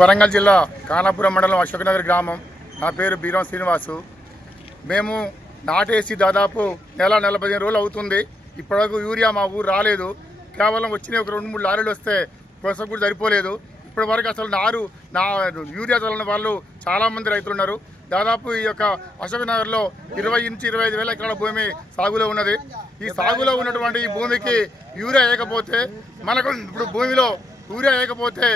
వరంగల్ జిల్లా ఖానాపురం మండలం అశోక్నగర్ గ్రామం. నా పేరు బీరం శ్రీనివాసు. మేము నాటేసి దాదాపు నెల 15 రోజులు అవుతుంది. ఇప్పటివరకు యూరియా మా ఊరు రాలేదు. కేవలం వచ్చిన ఒక 2-3 లారీలు వస్తే కోసం కూడా సరిపోలేదు. ఇప్పటి వరకు అసలు యూరియా చల్లని వాళ్ళు చాలామంది రైతులు ఉన్నారు. దాదాపు ఈ యొక్క అశోక్నగర్లో 20 నుంచి 25 వేల ఎకరాల భూమి సాగులో ఉన్నది. ఈ సాగులో ఉన్నటువంటి ఈ భూమికి యూరియా వేయకపోతే మనకు ఇప్పుడు భూమిలో యూరియా వేయకపోతే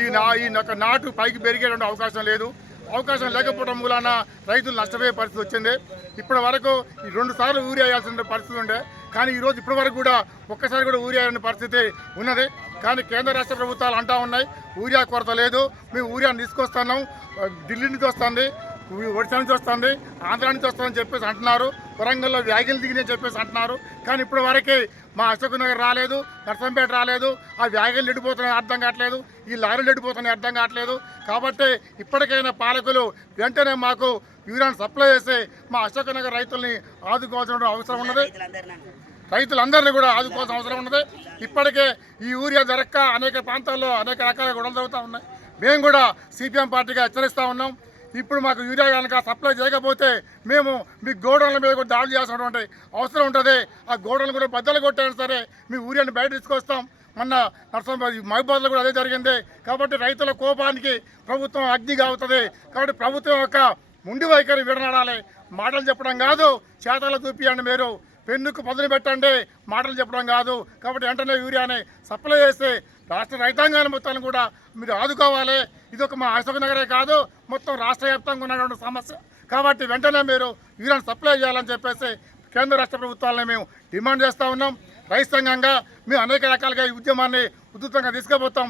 ఈ నాటు పైకి పెరిగేటువంటి అవకాశం లేదు. అవకాశం లేకపోవడం మూలాన రైతులు నష్టపోయే పరిస్థితి వచ్చింది. ఇప్పటి వరకు 2 సార్లు యూరియా వేయాల్సిన పరిస్థితి ఉండే, కానీ ఈరోజు ఇప్పటి వరకు కూడా ఒక్కసారి కూడా యూరియా వేయాల్సిన పరిస్థితి ఉన్నది. కానీ కేంద్ర రాష్ట్ర ప్రభుత్వాలు అంటూ ఉన్నాయి యూరియా కొరత లేదు, మేము యూరియాని తీసుకొస్తున్నాం, ఢిల్లీ నుంచి వస్తుంది, ఒడిశా నుంచి వస్తుంది, ఆంధ్ర నుంచి వస్తుందని చెప్పేసి అంటున్నారు, వరంగల్లో వ్యాగిలు దిగినాయని చెప్పేసి అంటున్నారు. కానీ ఇప్పటి వరకే మా అశోక్నగర్ రాలేదు, నర్సంపేట రాలేదు. ఆ వ్యాగిలు ఎండిపోతున్నాయి అర్థం కావట్లేదు, ఈ లారీలు ఎండిపోతున్నాయి అర్థం కావట్లేదు. కాబట్టి ఇప్పటికైనా పాలకులు వెంటనే మాకు యూరియాను సప్లై చేసి మా అశోక్నగర్ రైతుల్ని ఆదుకోవాల్సిన అవసరం ఉన్నది. రైతులందరినీ కూడా ఆదుకోవాల్సిన అవసరం ఉన్నది. ఇప్పటికే ఈ యూరియా దొరక్క అనేక ప్రాంతాల్లో అనేక రకాల గొడవలు జరుగుతూ ఉన్నాయి. మేము కూడా సిపిఎం పార్టీగా హెచ్చరిస్తూ ఉన్నాం. ఇప్పుడు మాకు యూరియా కనుక సప్లై చేయకపోతే మేము మీ గోడౌన్ల మీద కూడా దాడులు చేయాల్సినటువంటి అవసరం ఉంటుంది. ఆ గోడౌన్లు కూడా బద్దలు కొట్టైనా సరే మీ యూరియాని బయట తీసుకొస్తాం. మొన్న మహబూబాద్లో కూడా అదే జరిగింది. కాబట్టి రైతుల కోపానికి ప్రభుత్వం అగ్నిగా అవుతుంది. కాబట్టి ప్రభుత్వం యొక్క ముండి వైఖరి విడనాడాలి. మాటలు చెప్పడం కాదు, చేతలు చూపియండి. మీరు పెన్నుకు పదులు పెట్టండి, మాటలు చెప్పడం కాదు. కాబట్టి వెంటనే యూరియాని సప్లై చేస్తే రాష్ట్ర రైతాంగాన్ని మొత్తాన్ని కూడా మీరు ఆదుకోవాలి. ఇది ఒక మా అశోక్నగరే కాదు, మొత్తం రాష్ట్ర వ్యాప్తంగా ఉన్నటువంటి సమస్య. కాబట్టి వెంటనే మీరు యూరియాని సప్లై చేయాలని చెప్పేసి కేంద్ర రాష్ట్ర ప్రభుత్వాలని మేము డిమాండ్ చేస్తూ ఉన్నాం. రైతు సంఘంగా మేము అనేక రకాలుగా ఈ ఉద్యమాన్ని ఉధృతంగా తీసుకుపోతాం.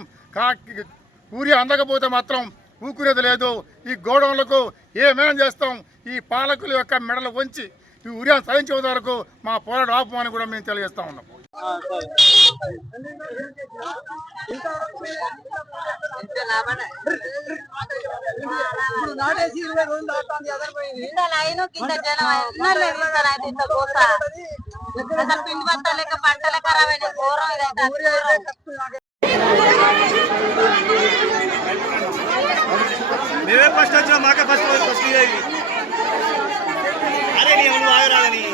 యూరియా అందకపోతే మాత్రం ఊకునేది లేదు. ఈ గోడౌన్లకు ఏమేం చేస్తాం, ఈ పాలకుల యొక్క మెడలు వంచి ఈ యూరియాను సాధించే వరకు మా పోరాట ఆపమని కూడా మేము తెలియజేస్తా ఉన్నాం. మేమే ఫస్ట్ వచ్చినా మాకే ఫస్ట్ అరే నీ అవును ఆగరాదని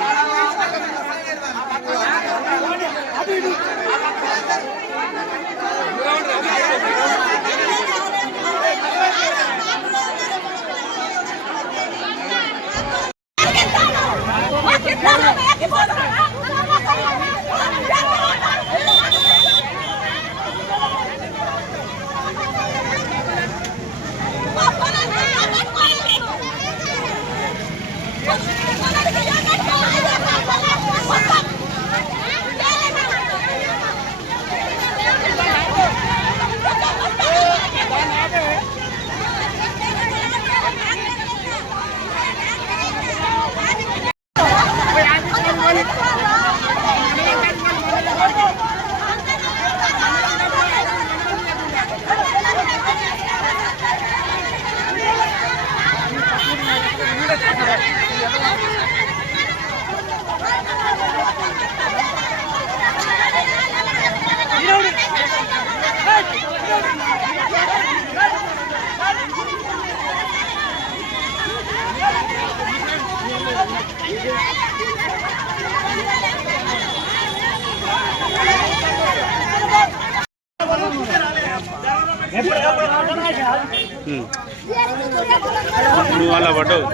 నువ్వు అలా పడ్డావు.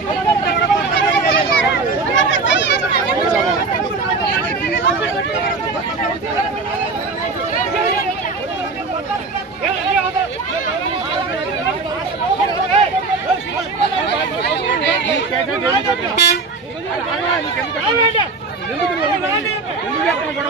Thank you. స్టేషన్ ఎందుకు